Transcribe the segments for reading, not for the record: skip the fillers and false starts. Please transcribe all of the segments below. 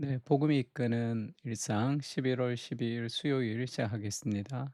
네, 복음이 이끄는 일상 11월 12일 수요일 시작하겠습니다.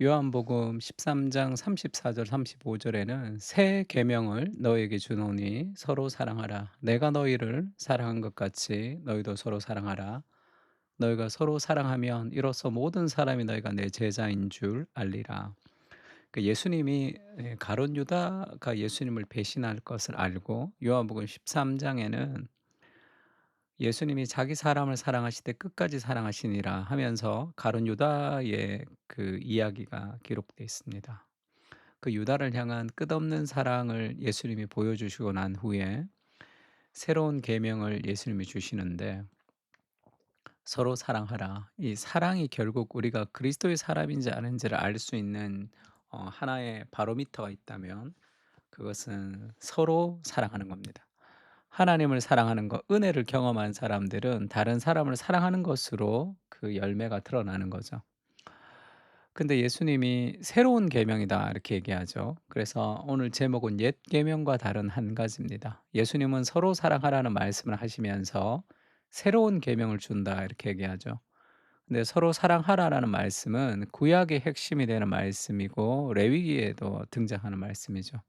요한복음 13장 34절 35절에는 새 계명을 너에게 주노니 서로 사랑하라. 내가 너희를 사랑한 것 같이 너희도 서로 사랑하라. 너희가 서로 사랑하면 이로써 모든 사람이 너희가 내 제자인 줄 알리라. 예수님이 가룟 유다가 예수님을 배신할 것을 알고 요한복음 13장에는 예수님이 자기 사람을 사랑하시되 끝까지 사랑하시니라 하면서 가룟 유다의 그 이야기가 기록되어 있습니다. 그 유다를 향한 끝없는 사랑을 예수님이 보여주시고 난 후에 새로운 계명을 예수님이 주시는데 서로 사랑하라. 이 사랑이 결국 우리가 그리스도의 사람인지 아닌지를 알 수 있는 하나의 바로미터가 있다면 그것은 서로 사랑하는 겁니다. 하나님을 사랑하는 것, 은혜를 경험한 사람들은 다른 사람을 사랑하는 것으로 그 열매가 드러나는 거죠. 근데 예수님이 새로운 계명이다 이렇게 얘기하죠. 그래서 오늘 제목은 옛 계명과 다른 한 가지입니다. 예수님은 서로 사랑하라는 말씀을 하시면서 새로운 계명을 준다 이렇게 얘기하죠. 근데 서로 사랑하라라는 말씀은 구약의 핵심이 되는 말씀이고 레위기에도 등장하는 말씀이죠.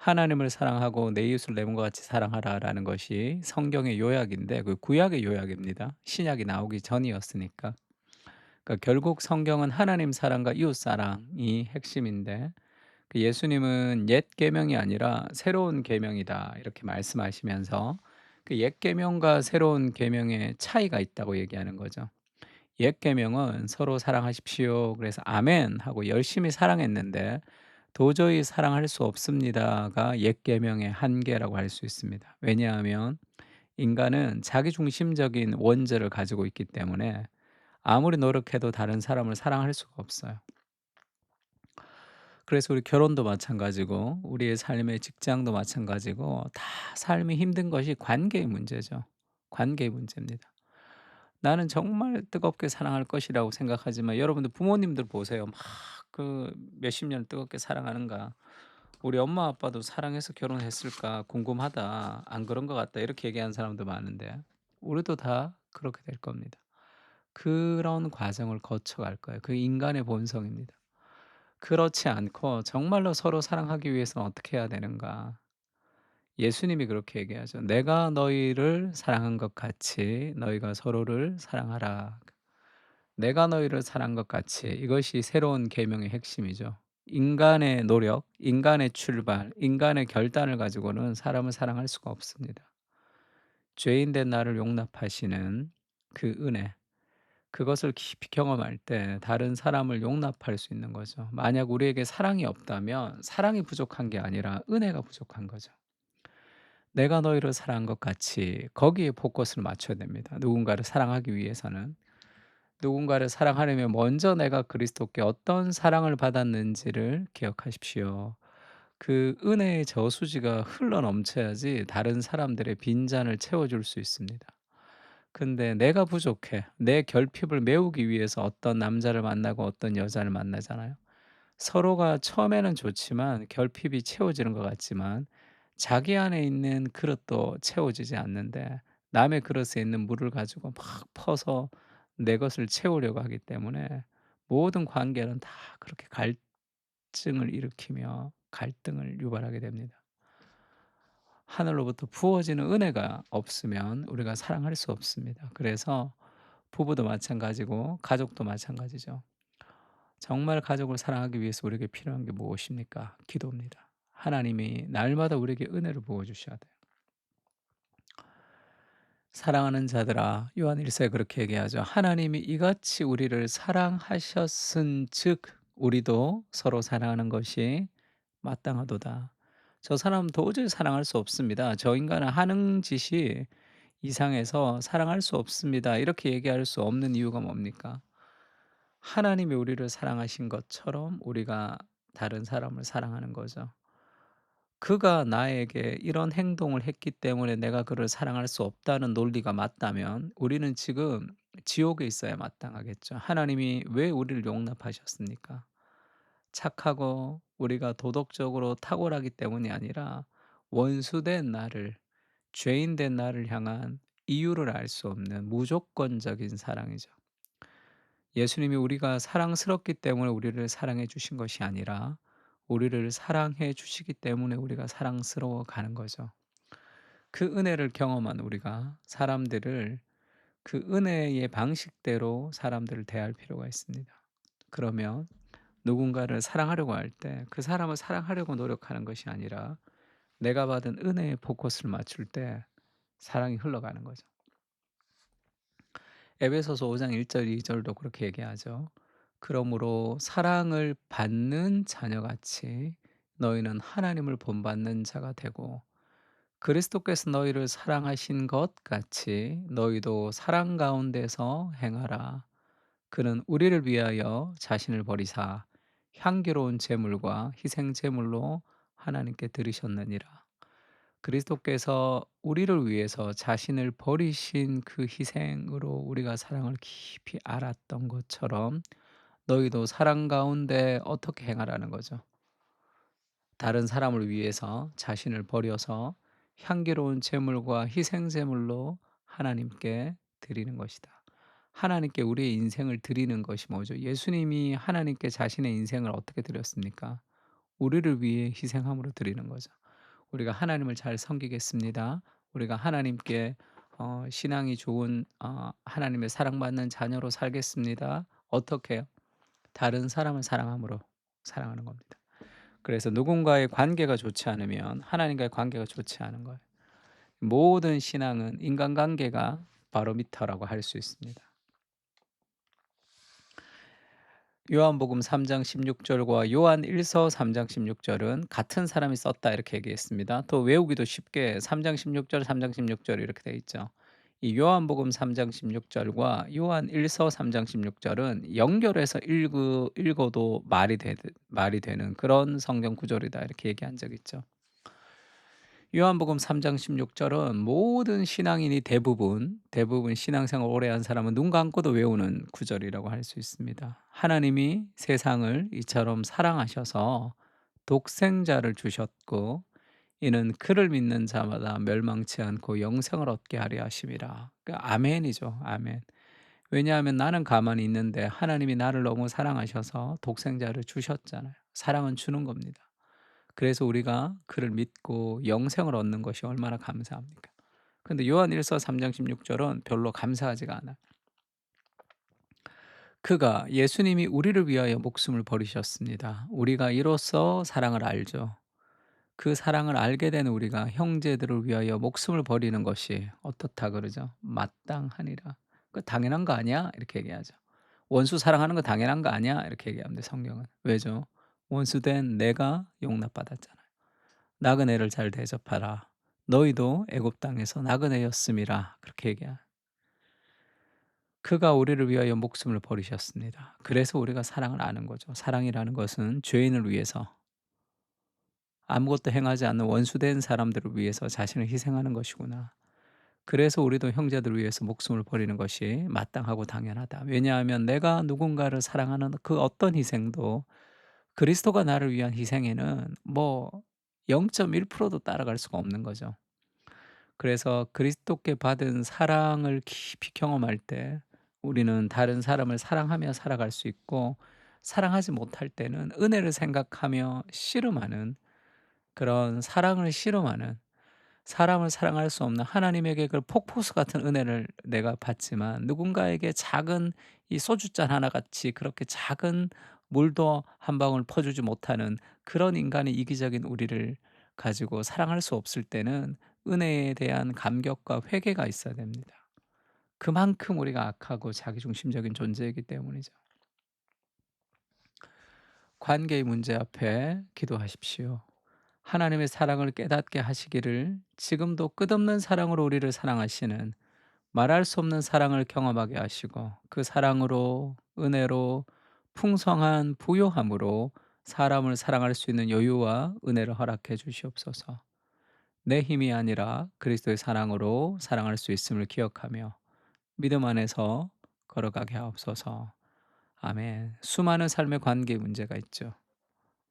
하나님을 사랑하고 내 이웃을 내 몸과 같이 사랑하라라는 것이 성경의 요약인데 그 구약의 요약입니다. 신약이 나오기 전이었으니까. 그러니까 결국 성경은 하나님 사랑과 이웃 사랑이 핵심인데 그 예수님은 옛 계명이 아니라 새로운 계명이다 이렇게 말씀하시면서 그 옛 계명과 새로운 계명의 차이가 있다고 얘기하는 거죠. 옛 계명은 서로 사랑하십시오. 그래서 아멘 하고 열심히 사랑했는데 도저히 사랑할 수 없습니다가 옛 계명의 한계라고 할 수 있습니다. 왜냐하면 인간은 자기 중심적인 원죄를 가지고 있기 때문에 아무리 노력해도 다른 사람을 사랑할 수가 없어요. 그래서 우리 결혼도 마찬가지고 우리의 삶의 직장도 마찬가지고 다 삶이 힘든 것이 관계의 문제죠. 관계의 문제입니다. 나는 정말 뜨겁게 사랑할 것이라고 생각하지만 여러분들 부모님들 보세요. 막 그 몇십 년을 뜨겁게 사랑하는가. 우리 엄마 아빠도 사랑해서 결혼했을까 궁금하다. 안 그런 것 같다. 이렇게 얘기하는 사람도 많은데 우리도 다 그렇게 될 겁니다. 그런 과정을 거쳐갈 거예요. 그 인간의 본성입니다. 그렇지 않고 정말로 서로 사랑하기 위해서는 어떻게 해야 되는가? 예수님이 그렇게 얘기하죠. "내가 너희를 사랑한 것 같이 너희가 서로를 사랑하라." 내가 너희를 사랑한 것 같이 이것이 새로운 계명의 핵심이죠. 인간의 노력, 인간의 출발, 인간의 결단을 가지고는 사람을 사랑할 수가 없습니다. 죄인 된 나를 용납하시는 그 은혜, 그것을 깊이 경험할 때 다른 사람을 용납할 수 있는 거죠. 만약 우리에게 사랑이 없다면 사랑이 부족한 게 아니라 은혜가 부족한 거죠. 내가 너희를 사랑한 것 같이 거기에 포커스를 맞춰야 됩니다. 누군가를 사랑하기 위해서는. 누군가를 사랑하려면 먼저 내가 그리스도께 어떤 사랑을 받았는지를 기억하십시오. 그 은혜의 저수지가 흘러 넘쳐야지 다른 사람들의 빈잔을 채워줄 수 있습니다. 근데 내가 부족해. 내 결핍을 메우기 위해서 어떤 남자를 만나고 어떤 여자를 만나잖아요. 서로가 처음에는 좋지만 결핍이 채워지는 것 같지만 자기 안에 있는 그릇도 채워지지 않는데 남의 그릇에 있는 물을 가지고 막 퍼서 내 것을 채우려고 하기 때문에 모든 관계는 다 그렇게 갈증을 일으키며 갈등을 유발하게 됩니다. 하늘로부터 부어지는 은혜가 없으면 우리가 사랑할 수 없습니다. 그래서 부부도 마찬가지고 가족도 마찬가지죠. 정말 가족을 사랑하기 위해서 우리에게 필요한 게 무엇입니까? 기도입니다. 하나님이 날마다 우리에게 은혜를 부어 주셔야 돼요. 사랑하는 자들아 요한 1서에 그렇게 얘기하죠. 하나님이 이같이 우리를 사랑하셨은즉 우리도 서로 사랑하는 것이 마땅하도다. 저 사람 도저히 사랑할 수 없습니다. 저 인간은 하는 짓이 이상해서 사랑할 수 없습니다. 이렇게 얘기할 수 없는 이유가 뭡니까? 하나님이 우리를 사랑하신 것처럼 우리가 다른 사람을 사랑하는 거죠. 그가 나에게 이런 행동을 했기 때문에 내가 그를 사랑할 수 없다는 논리가 맞다면 우리는 지금 지옥에 있어야 마땅하겠죠. 하나님이 왜 우리를 용납하셨습니까? 착하고 우리가 도덕적으로 탁월하기 때문이 아니라 원수된 나를, 죄인 된 나를 향한 이유를 알 수 없는 무조건적인 사랑이죠. 예수님이 우리가 사랑스럽기 때문에 우리를 사랑해 주신 것이 아니라 우리를 사랑해 주시기 때문에 우리가 사랑스러워 가는 거죠. 그 은혜를 경험한 우리가 사람들을 그 은혜의 방식대로 사람들을 대할 필요가 있습니다. 그러면 누군가를 사랑하려고 할 때 그 사람을 사랑하려고 노력하는 것이 아니라 내가 받은 은혜에 포커스를 맞출 때 사랑이 흘러가는 거죠. 에베소서 5장 1절 2 절도 그렇게 얘기하죠. 그러므로 사랑을 받는 자녀같이 너희는 하나님을 본받는 자가 되고 그리스도께서 너희를 사랑하신 것 같이 너희도 사랑 가운데서 행하라. 그는 우리를 위하여 자신을 버리사 향기로운 제물과 희생 제물로 하나님께 드리셨느니라. 그리스도께서 우리를 위해서 자신을 버리신 그 희생으로 우리가 사랑을 깊이 알았던 것처럼 너희도 사랑 가운데 어떻게 행하라는 거죠. 다른 사람을 위해서 자신을 버려서 향기로운 제물과 희생 제물로 하나님께 드리는 것이다. 하나님께 우리의 인생을 드리는 것이 뭐죠? 예수님이 하나님께 자신의 인생을 어떻게 드렸습니까? 우리를 위해 희생함으로 드리는 거죠. 우리가 하나님을 잘 섬기겠습니다. 우리가 하나님께 신앙이 좋은 하나님의 사랑받는 자녀로 살겠습니다. 어떻게요? 다른 사람을 사랑함으로 사랑하는 겁니다. 그래서 누군가의 관계가 좋지 않으면 하나님과의 관계가 좋지 않은 거예요. 모든 신앙은 인간관계가 바로미터라고 할 수 있습니다. 요한복음 3장 16 절과 요한 1서 3장 16 절은 같은 사람이 썼다 이렇게 얘기했습니다. 또 외우기도 쉽게 3장 16 절, 3장 16절 이렇게 돼 있죠. 이 요한복음 3장 16 절과 요한 1서 3장 16 절은 연결해서 읽어도 말이 되는 그런 성경 구절이다 이렇게 얘기한 적 있죠. 요한복음 3장 16 절은 모든 신앙인이 대부분 신앙생활 오래 한 사람은 눈 감고도 외우는 구절이라고 할 수 있습니다. 하나님이 세상을 이처럼 사랑하셔서 독생자를 주셨고 이는 그를 믿는 자마다 멸망치 않고 영생을 얻게 하려 하심이라. 아멘이죠. 아멘. 왜냐하면 나는 가만히 있는데 하나님이 나를 너무 사랑하셔서 독생자를 주셨잖아요. 사랑은 주는 겁니다. 그래서 우리가 그를 믿고 영생을 얻는 것이 얼마나 감사합니까? 근데 요한 1서 3장 16 절은 별로 감사하지가 않아요. 그가 예수님이 우리를 위하여 목숨을 버리셨습니다. 우리가 이로써 사랑을 알죠. 그 사랑을 알게 된 우리가 형제들을 위하여 목숨을 버리는 것이 어떻다 그러죠? 마땅하니라. 그 당연한 거 아니야? 이렇게 얘기하죠. 원수 사랑하는 거 당연한 거 아니야? 이렇게 얘기합니다. 성경은. 왜죠? 원수된 내가 용납받았잖아요. 나그네를 잘 대접하라. 너희도 애굽 땅에서 나그네였음이라. 그렇게 얘기야. 그가 우리를 위하여 목숨을 버리셨습니다. 그래서 우리가 사랑을 아는 거죠. 사랑이라는 것은 죄인을 위해서 아무것도 행하지 않는 원수된 사람들을 위해서 자신을 희생하는 것이구나. 그래서 우리도 형제들을 위해서 목숨을 버리는 것이 마땅하고 당연하다. 왜냐하면 내가 누군가를 사랑하는 그 어떤 희생도 그리스도가 나를 위한 희생에는 뭐 0.1%도 따라갈 수가 없는 거죠. 그래서 그리스도께 받은 사랑을 깊이 경험할 때 우리는 다른 사람을 사랑하며 살아갈 수 있고 사랑하지 못할 때는 은혜를 생각하며 씨름하는 그런 사랑을 씨름하는 사람을 사랑할 수 없는 하나님에게 그 폭포수 같은 은혜를 내가 받지만 누군가에게 작은 이 소주잔 하나 같이 그렇게 작은 물도 한 방울 퍼주지 못하는 그런 인간의 이기적인 우리를 가지고 사랑할 수 없을 때는 은혜에 대한 감격과 회개가 있어야 됩니다. 그만큼 우리가 악하고 자기중심적인 존재이기 때문이죠. 관계의 문제 앞에 기도하십시오. 하나님의 사랑을 깨닫게 하시기를 지금도 끝없는 사랑으로 우리를 사랑하시는 말할 수 없는 사랑을 경험하게 하시고 그 사랑으로 은혜로 풍성한 부요함으로 사람을 사랑할 수 있는 여유와 은혜를 허락해 주시옵소서. 내 힘이 아니라 그리스도의 사랑으로 사랑할 수 있음을 기억하며 믿음 안에서 걸어가게 하옵소서. 아멘. 수많은 삶의 관계 문제가 있죠.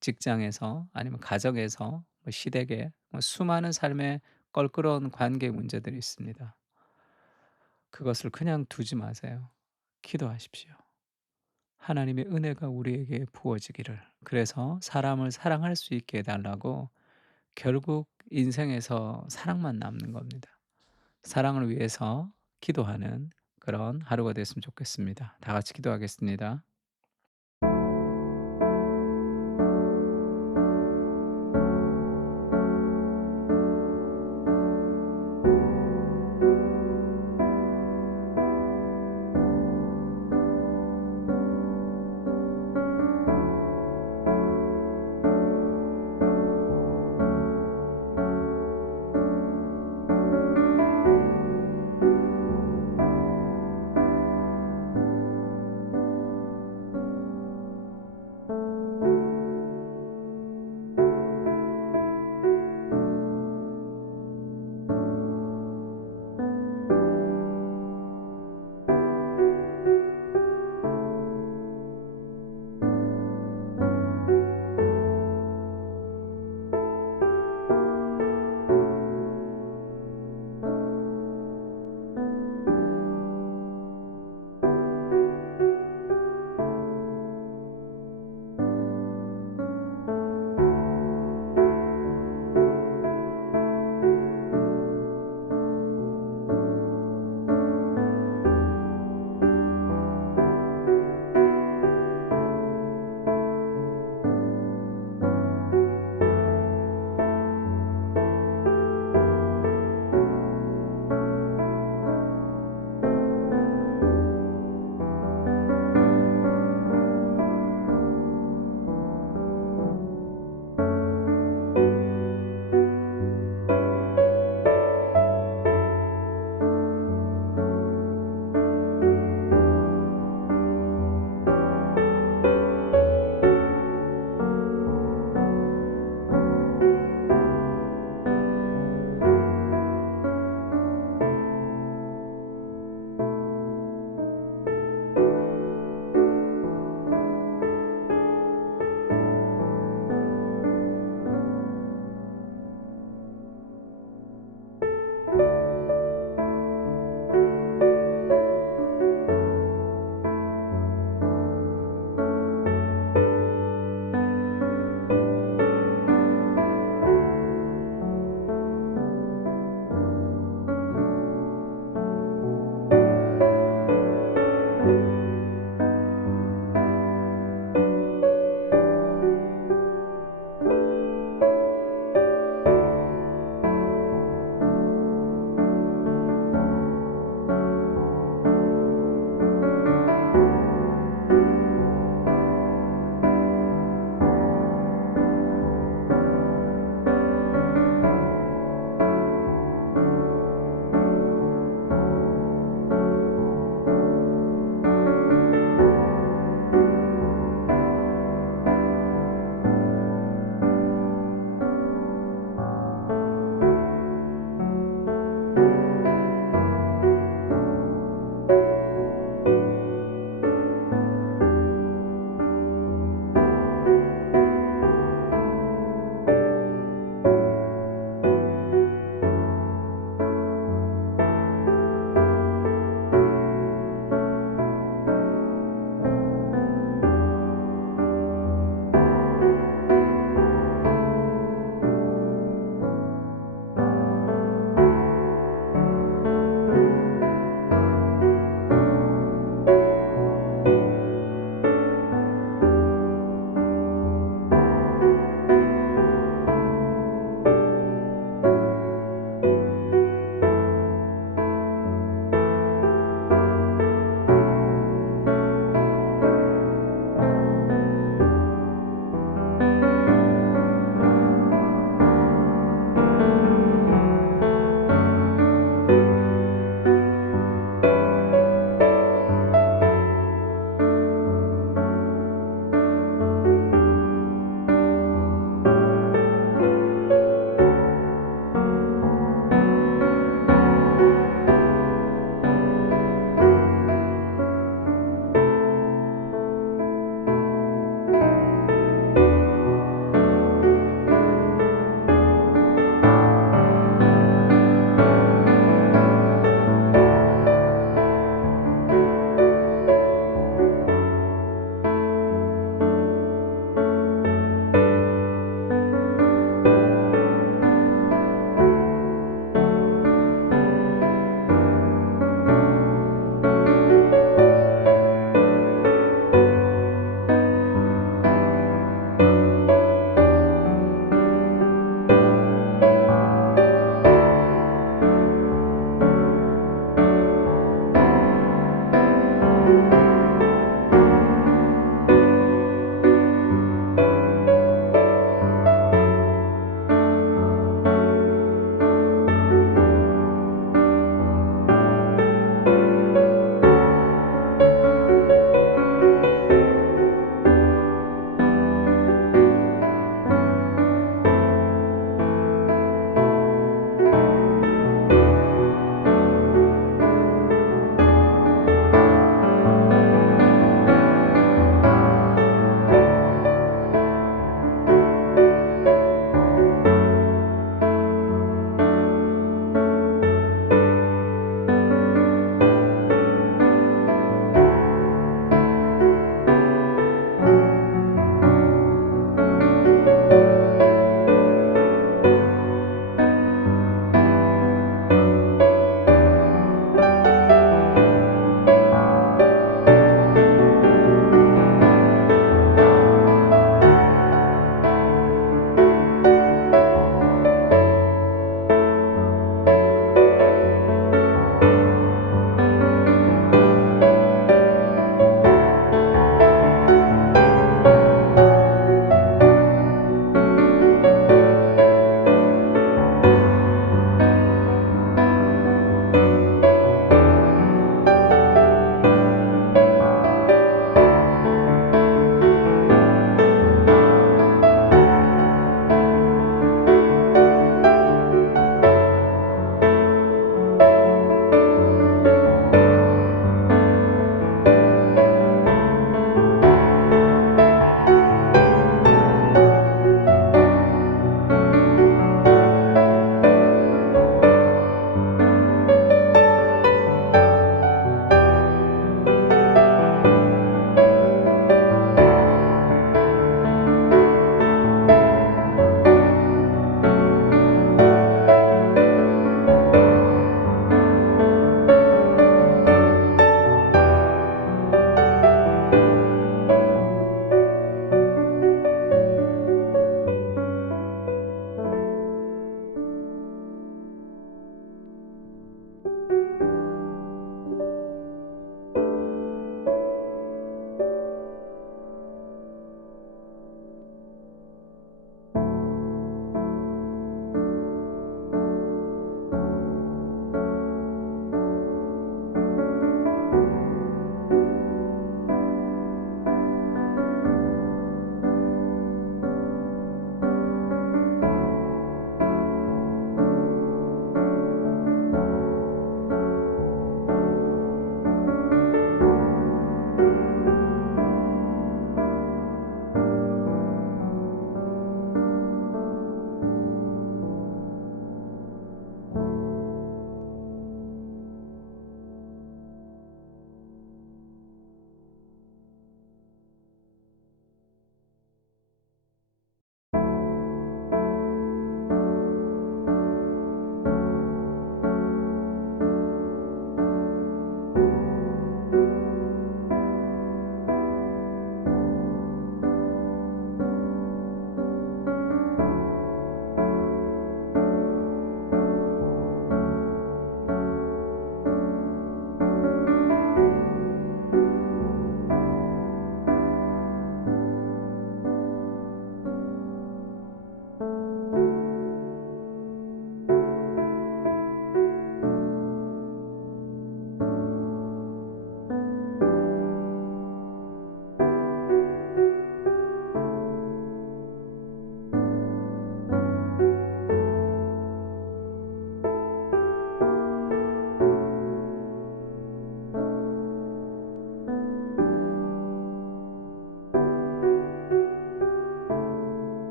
직장에서 아니면 가정에서 시댁에 수많은 삶의 껄끄러운 관계 문제들이 있습니다. 그것을 그냥 두지 마세요. 기도하십시오. 하나님의 은혜가 우리에게 부어지기를. 그래서 사람을 사랑할 수 있게 해 달라고 결국 인생에서 사랑만 남는 겁니다. 사랑을 위해서 기도하는 그런 하루가 됐으면 좋겠습니다. 다 같이 기도하겠습니다.